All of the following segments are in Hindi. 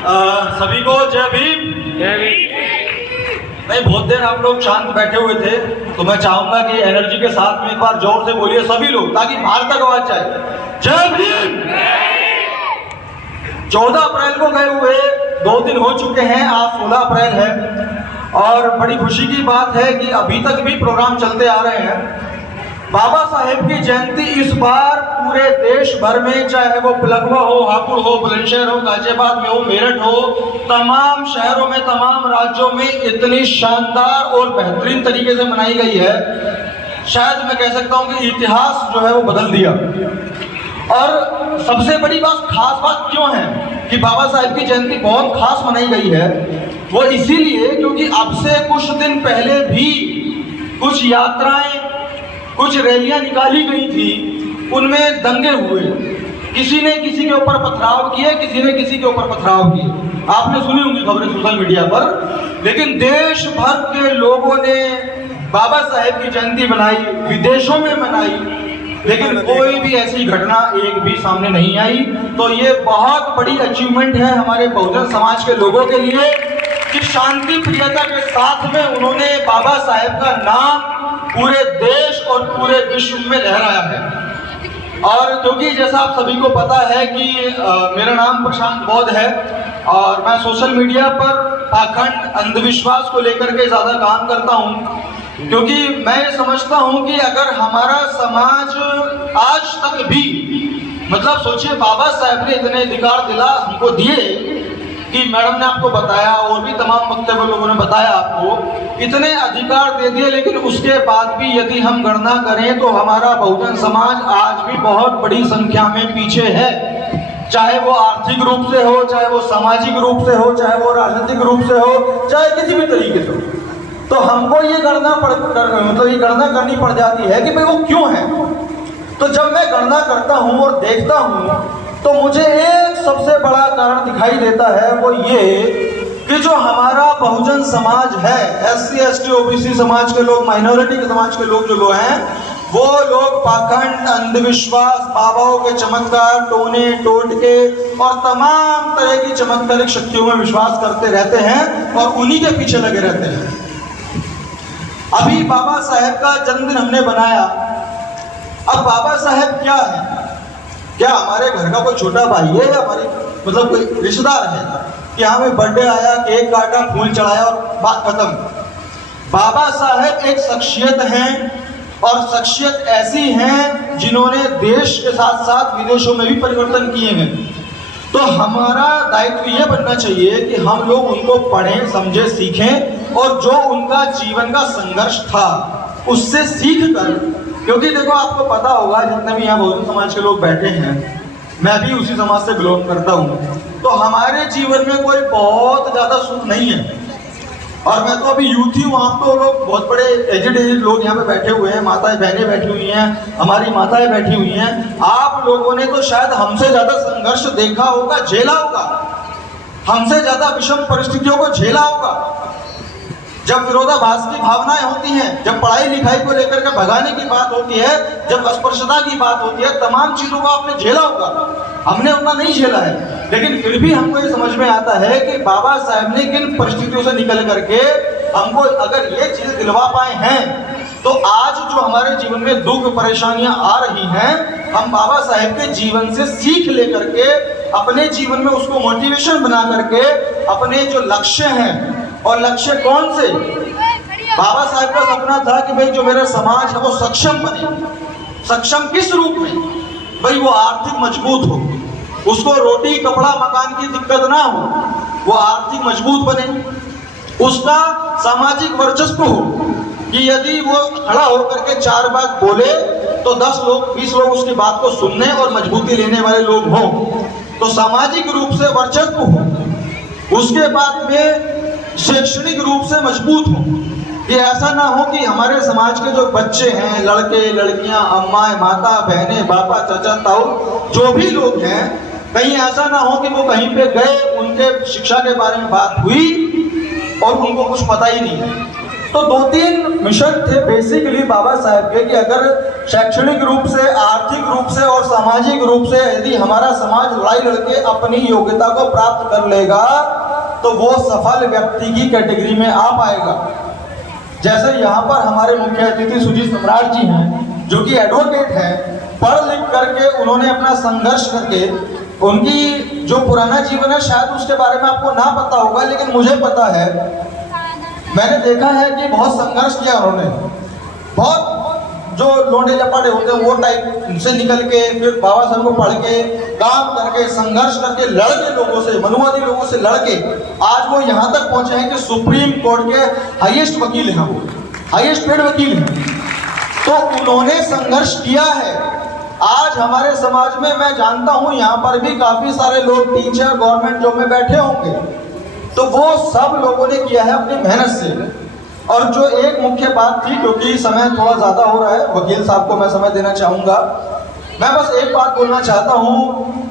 सभी को जय भीम। नहीं, बहुत देर आप लोग शांत बैठे हुए थे, तो मैं चाहूंगा कि एनर्जी के साथ में एक बार जोर से बोलिए सभी लोग, ताकि बाहर तक आवाज जाए। जय भीम। 14 अप्रैल को गए हुए 2 दिन हो चुके हैं, आज 16 अप्रैल है और बड़ी खुशी की बात है कि अभी तक भी प्रोग्राम चलते आ रहे हैं। बाबा साहेब की जयंती इस बार पूरे देश भर में, चाहे वो पिलखवा हो, हापुड़ हो, बुलंदशहर हो, गाजियाबाद में हो, मेरठ हो, तमाम शहरों में, तमाम राज्यों में इतनी शानदार और बेहतरीन तरीके से मनाई गई है, शायद मैं कह सकता हूं कि इतिहास जो है वो बदल दिया। और सबसे बड़ी बात, खास बात क्यों है कि बाबा साहेब की जयंती बहुत खास मनाई गई है, वो इसीलिए क्योंकि अब से कुछ दिन पहले भी कुछ यात्राएं, कुछ रैलियां निकाली गई थी, उनमें दंगे हुए, किसी ने किसी के ऊपर पथराव किए, किसी ने किसी के ऊपर पथराव किए। आपने सुनी होंगी खबरें सोशल मीडिया पर। लेकिन देश भर के लोगों ने बाबा साहेब की जयंती मनाई, विदेशों में मनाई, लेकिन कोई भी ऐसी घटना एक भी सामने नहीं आई। तो ये बहुत बड़ी अचीवमेंट है हमारे बहुजन समाज के लोगों के लिए कि शांति प्रियता के साथ में उन्होंने बाबा साहेब का नाम पूरे देश और पूरे विश्व में लहराया है। और क्योंकि जैसा आप सभी को पता है कि मेरा नाम प्रशांत बौद्ध है और मैं सोशल मीडिया पर पाखंड, अंधविश्वास को लेकर के ज़्यादा काम करता हूँ, क्योंकि मैं ये समझता हूँ कि अगर हमारा समाज आज तक भी, मतलब सोचिए, बाबा साहब ने इतने अधिकार दिला हमको दिए कि मैडम ने आपको बताया और भी तमाम वक्तव्य लोगों ने बताया आपको, इतने अधिकार दे दिए, लेकिन उसके बाद भी यदि हम गणना करें तो हमारा बहुजन समाज आज भी बहुत बड़ी संख्या में पीछे है। चाहे वो आर्थिक रूप से हो, चाहे वो सामाजिक रूप से हो, चाहे वो राजनीतिक रूप से हो, चाहे किसी भी तरीके से हो। तो हमको ये गणना करनी पड़ जाती है कि भाई वो क्यों है। तो जब मैं गणना करता हूँ और देखता हूँ तो मुझे एक सबसे बड़ा कारण दिखाई देता है, वो ये कि जो हमारा बहुजन समाज है, SC ST OBC समाज के लोग, माइनॉरिटी के समाज के लोग जो हैं, वो लोग पाखंड, अंधविश्वास, बाबाओं के चमत्कार, टोने टोटके और तमाम तरह की चमत्कारिक शक्तियों में विश्वास करते रहते हैं और उन्हीं के पीछे लगे रहते हैं। अभी बाबा साहेब का जन्मदिन हमने बनाया। अब बाबा साहेब क्या है? क्या हमारे घर का कोई छोटा भाई है या हमारी मतलब कोई रिश्तेदार है कि हाँ भाई बर्थडे आया, केक काटा, फूल चढ़ाया और बात खत्म? बाबा साहेब एक शख्सियत हैं और शख्सियत ऐसी हैं जिन्होंने देश के साथ साथ विदेशों में भी परिवर्तन किए हैं। तो हमारा दायित्व ये बनना चाहिए कि हम लोग उनको पढ़ें, समझें, सीखें और जो उनका जीवन का संघर्ष था उससे सीख कर, क्योंकि देखो आपको पता होगा, जितने भी यहाँ बहुजन समाज के लोग बैठे हैं, मैं भी उसी समाज से बिलोंग करता हूँ, तो हमारे जीवन में कोई बहुत ज़्यादा सुख नहीं है। और मैं तो अभी यूथ ही हूँ, आप तो लोग बहुत बड़े एजेड लोग यहाँ पे बैठे हुए हैं, माताएं बहनें बैठी हुई हैं, हमारी माताएं बैठी हुई हैं। आप लोगों ने तो शायद हमसे ज़्यादा संघर्ष देखा होगा, झेला होगा, हमसे ज़्यादा विषम परिस्थितियों को झेला होगा। जब विरोधाभास की भावनाएं होती हैं, जब पढ़ाई लिखाई को लेकर के भगाने की बात होती है, जब अस्पृश्यता की बात होती है, तमाम चीजों को आपने झेला होगा। हमने उतना नहीं झेला है, लेकिन फिर भी हमको ये समझ में आता है कि बाबा साहब ने किन परिस्थितियों से निकल करके हमको अगर ये चीजें दिलवा पाए हैं, तो आज जो हमारे जीवन में दुख परेशानियां आ रही हैं, हम बाबा साहब के जीवन से सीख लेकर के अपने जीवन में उसको मोटिवेशन बना करके अपने जो लक्ष्य हैं, और लक्ष्य कौन से, बाबा साहब का सपना था कि भाई जो मेरा समाज है वो सक्षम बने। सक्षम किस रूप में? भाई वो आर्थिक मजबूत हो, उसको रोटी कपड़ा मकान की दिक्कत ना हो, वो आर्थिक मजबूत बने, उसका सामाजिक वर्चस्व हो कि यदि वो खड़ा होकर के 4 बात बोले तो 10 लोग 20 लोग उसकी बात को सुनने और मजबूती लेने वाले लोग हों, तो सामाजिक रूप से वर्चस्व हो। उसके बाद में शैक्षणिक रूप से मजबूत हो, कि ऐसा ना हो कि हमारे समाज के जो बच्चे हैं, लड़के लड़कियां, अम्माएं, माता बहनें, बाबा, चाचा, ताऊ, जो भी लोग हैं, कहीं ऐसा ना हो कि वो कहीं पे गए, उनके शिक्षा के बारे में बात हुई और उनको कुछ पता ही नहीं है। तो 2-3 मिशन थे बेसिकली बाबा साहेब के कि अगर शैक्षणिक रूप से, आर्थिक रूप से और सामाजिक रूप से यदि हमारा समाज लड़ाई लड़के अपनी योग्यता को प्राप्त कर लेगा तो वो सफल व्यक्ति की कैटेगरी में आ पाएगा। जैसे यहाँ पर हमारे मुख्य अतिथि सुजीत सम्राट जी हैं, जो कि एडवोकेट हैं, पढ़ लिख करके उन्होंने अपना संघर्ष करके, उनकी जो पुराना जीवन है शायद उसके बारे में आपको ना पता होगा, लेकिन मुझे पता है, मैंने देखा है कि बहुत संघर्ष किया उन्होंने। बहुत जो लोंडे लपाटे होते हैं वो टाइप से निकल के फिर बाबा साहब को पढ़ के, काम करके, संघर्ष करके, लड़के लोगों से, मनुवादी लोगों से लड़के आज वो यहाँ तक पहुंचे हैं कि सुप्रीम कोर्ट के हाईएस्ट वकील हैं, वो हाईएस्ट पेड वकील हैं। तो उन्होंने संघर्ष किया है। आज हमारे समाज में मैं जानता हूँ यहाँ पर भी काफी सारे लोग टीचर गवर्नमेंट जॉब में बैठे होंगे, तो वो सब लोगों ने किया है अपनी मेहनत से। और जो एक मुख्य बात थी, क्योंकि समय थोड़ा ज़्यादा हो रहा है, वकील साहब को मैं समय देना चाहूँगा, मैं बस एक बात बोलना चाहता हूँ।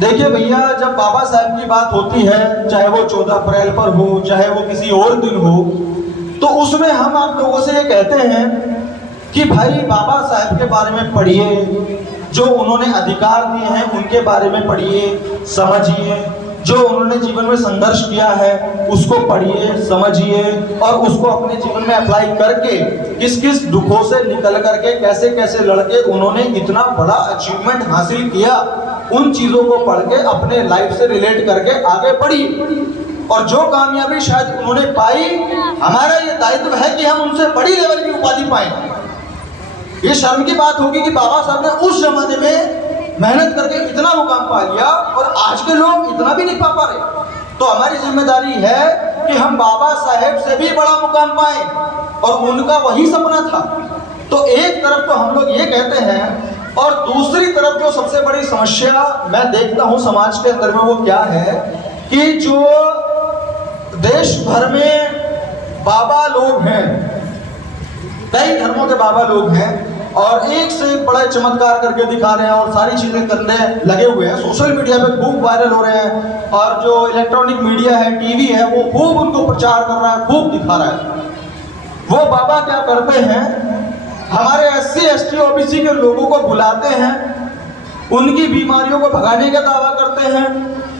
देखिए भैया, जब बाबा साहब की बात होती है, चाहे वो 14 अप्रैल पर हो, चाहे वो किसी और दिन हो, तो उसमें हम आप लोगों से ये कहते हैं कि भाई बाबा साहब के बारे में पढ़िए, जो उन्होंने अधिकार दिए हैं उनके बारे में पढ़िए, समझिए, जो उन्होंने जीवन में संघर्ष किया है उसको पढ़िए, समझिए और उसको अपने जीवन में अप्लाई करके किस किस दुखों से निकल करके कैसे कैसे लड़के उन्होंने इतना बड़ा अचीवमेंट हासिल किया, उन चीज़ों को पढ़ के अपने लाइफ से रिलेट करके आगे बढ़िए। और जो कामयाबी शायद उन्होंने पाई, हमारा ये दायित्व है कि हम उनसे बड़ी लेवल की उपाधि पाएं। ये शर्म की बात होगी कि बाबा साहब ने उस जमाने में मेहनत करके इतना मुकाम पा लिया और आज के लोग इतना भी नहीं पा पा रहे। तो हमारी जिम्मेदारी है कि हम बाबा साहेब से भी बड़ा मुकाम पाएं, और उनका वही सपना था। तो एक तरफ तो हम लोग ये कहते हैं, और दूसरी तरफ जो सबसे बड़ी समस्या मैं देखता हूँ समाज के अंदर में वो क्या है कि जो देश भर में बाबा लोग हैं, कई धर्मों के बाबा लोग हैं, और एक से एक बड़ा चमत्कार करके दिखा रहे हैं और सारी चीजें करने लगे हुए हैं, सोशल मीडिया पे खूब वायरल हो रहे हैं, और जो इलेक्ट्रॉनिक मीडिया है, टीवी है, वो खूब उनको प्रचार कर रहा है, खूब दिखा रहा है। वो बाबा क्या करते हैं, हमारे SC ST OBC के लोगों को बुलाते हैं, उनकी बीमारियों को भगाने का दावा करते हैं,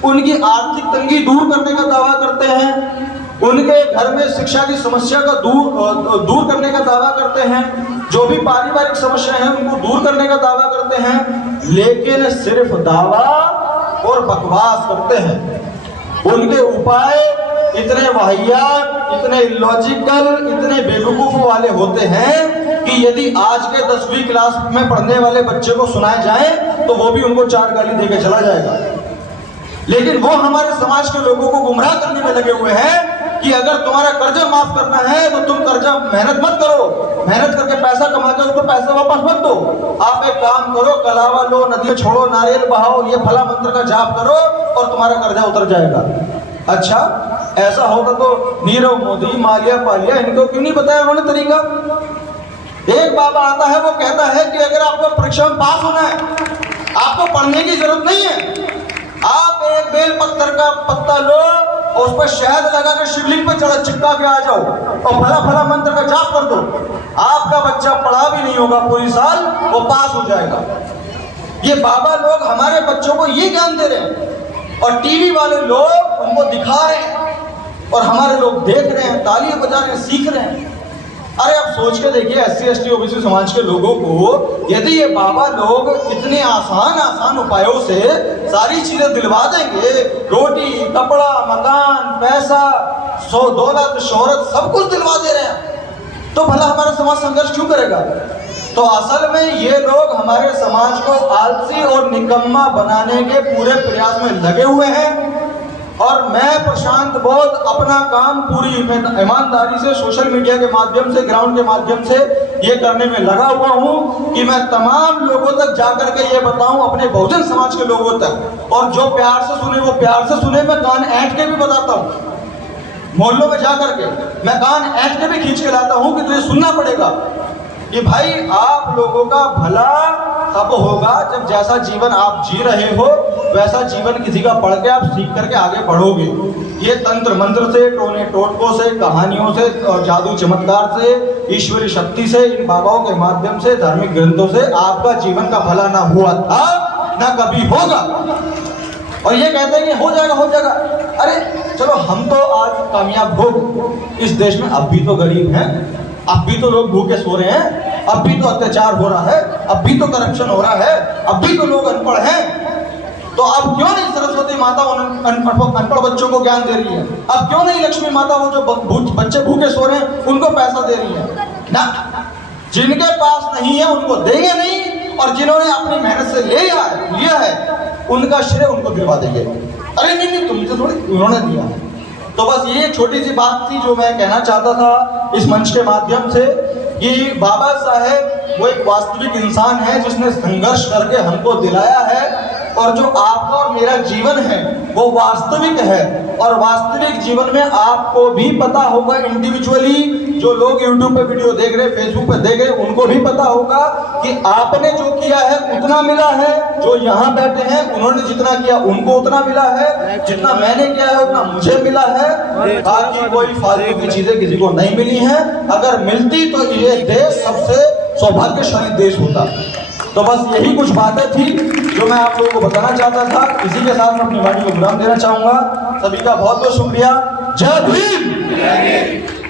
उनकी आर्थिक तंगी दूर करने का दावा करते हैं, उनके घर में शिक्षा की समस्या का दूर करने का दावा करते हैं, जो भी पारिवारिक समस्या है उनको दूर करने का दावा करते हैं, लेकिन सिर्फ दावा और बकवास करते हैं। उनके उपाय इतने वाहियात, इतने इलॉजिकल, इतने बेवकूफ़ों वाले होते हैं कि यदि आज के 10वीं क्लास में पढ़ने वाले बच्चे को सुनाए जाए तो वो भी उनको 4 गाली देकर चला जाएगा। लेकिन वो हमारे समाज के लोगों को गुमराह करने में लगे हुए हैं कि अगर तुम्हारा कर्जा माफ करना है तो तुम कर्जा मेहनत मत करो, मेहनत करके पैसा कमा के उसको पैसा वापस मत दो, आप एक काम करो, कलावा लो, नदी छोड़ो, नारियल बहाओ, ये फला मंत्र का जाप करो और तुम्हारा कर्जा उतर जाएगा। अच्छा, ऐसा होगा तो नीरव मोदी, मालिया पालिया, इनको क्यों नहीं बताया उन्होंने तरीका? एक बाबा आता है, वो कहता है कि अगर आपको परीक्षा में पास होना है, आपको पढ़ने की जरूरत नहीं है, आप एक बेल पत्थर का पत्ता लो और उस पर शहद लगा के शिवलिंग पर चढ़ा चिपका के आ जाओ और फला फला मंत्र का जाप कर दो, आपका बच्चा पढ़ा भी नहीं होगा पूरी साल, वो पास हो जाएगा। ये बाबा लोग हमारे बच्चों को ये ज्ञान दे रहे हैं और टीवी वाले लोग उनको दिखा रहे हैं और हमारे लोग देख रहे हैं, तालियां बजा रहे हैं, सीख रहे हैं। अरे आप सोच के देखिए, SC ST OBC समाज के लोगों को यदि ये बाबा लोग इतने आसान उपायों से सारी चीजें दिलवा देंगे, रोटी, कपड़ा, मकान, पैसा, दौलत, शोहरत, सब कुछ दिलवा दे रहे हैं, तो भला हमारा समाज संघर्ष क्यों करेगा? तो असल में ये लोग हमारे समाज को आलसी और निकम्मा बनाने के पूरे प्रयास में लगे हुए हैं। और मैं प्रशांत बोध अपना काम पूरी ईमानदारी से सोशल मीडिया के माध्यम से, ग्राउंड के माध्यम से ये करने में लगा हुआ हूँ कि मैं तमाम लोगों तक जाकर के ये बताऊं, अपने बहुजन समाज के लोगों तक, और जो प्यार से सुने वो प्यार से सुने। मैं कान ऐंठ के भी बताता हूँ, मोहल्लों में जाकर के मैं कान ऐंठ के भी खींच के लाता हूँ कि तुझे सुनना पड़ेगा कि भाई आप लोगों का भला तब होगा जब जैसा जीवन आप जी रहे हो वैसा जीवन किसी का पढ़ के आप सीख करके आगे बढ़ोगे। ये तंत्र मंत्र से, टोने टोटकों से, कहानियों से और जादू चमत्कार से, ईश्वरी शक्ति से, इन बाबाओं के माध्यम से, धार्मिक ग्रंथों से आपका जीवन का भला ना हुआ था, ना कभी होगा। और ये कहते हैं कि हो जाएगा हो जाएगा। अरे चलो, हम तो आज कामयाब हो गए इस देश में, अब भी तो गरीब हैं, अब भी तो लोग भूखे सो रहे हैं, अब भी तो अत्याचार हो रहा है, अब भी तो करप्शन हो रहा है, अब भी तो लोग अनपढ़ हैं। तो अब क्यों नहीं सरस्वती माता उन अनपढ़ बच्चों को ज्ञान दे रही है? अब क्यों नहीं लक्ष्मी माता वो जो बच्चे भूखे सो रहे हैं उनको पैसा दे रही है? ना, जिनके पास नहीं है उनको देंगे नहीं, और जिन्होंने अपनी मेहनत से लिया है उनका श्रेय उनको दिलवा देंगे। अरे नहीं नहीं, तुमसे थोड़ी, उन्होंने दिया है। तो बस ये छोटी सी बात थी जो मैं कहना चाहता था इस मंच के माध्यम से, कि बाबा साहेब वो एक वास्तविक इंसान है जिसने संघर्ष करके हमको दिलाया है, और जो आपका और मेरा जीवन है वो वास्तविक है। और वास्तविक जीवन में आपको भी पता होगा, इंडिविजुअली जो लोग यूट्यूब पे वीडियो देख रहे, फेसबुक पे देख रहे, उनको भी पता होगा कि आपने जो किया है उतना मिला है, जो यहाँ बैठे हैं उन्होंने जितना किया उनको उतना मिला है, जितना मैंने किया है उतना मुझे मिला है। बाकी कोई फालतू की चीजें किसी को नहीं मिली हैं। अगर मिलती तो ये देश सबसे सौभाग्यशाली देश होता। तो बस यही कुछ बातें थी जो मैं आप लोगों को बताना चाहता था। इसी के साथ मैं अपनी वाणी को विराम देना चाहूंगा। सभी का बहुत बहुत शुक्रिया। जय भीम।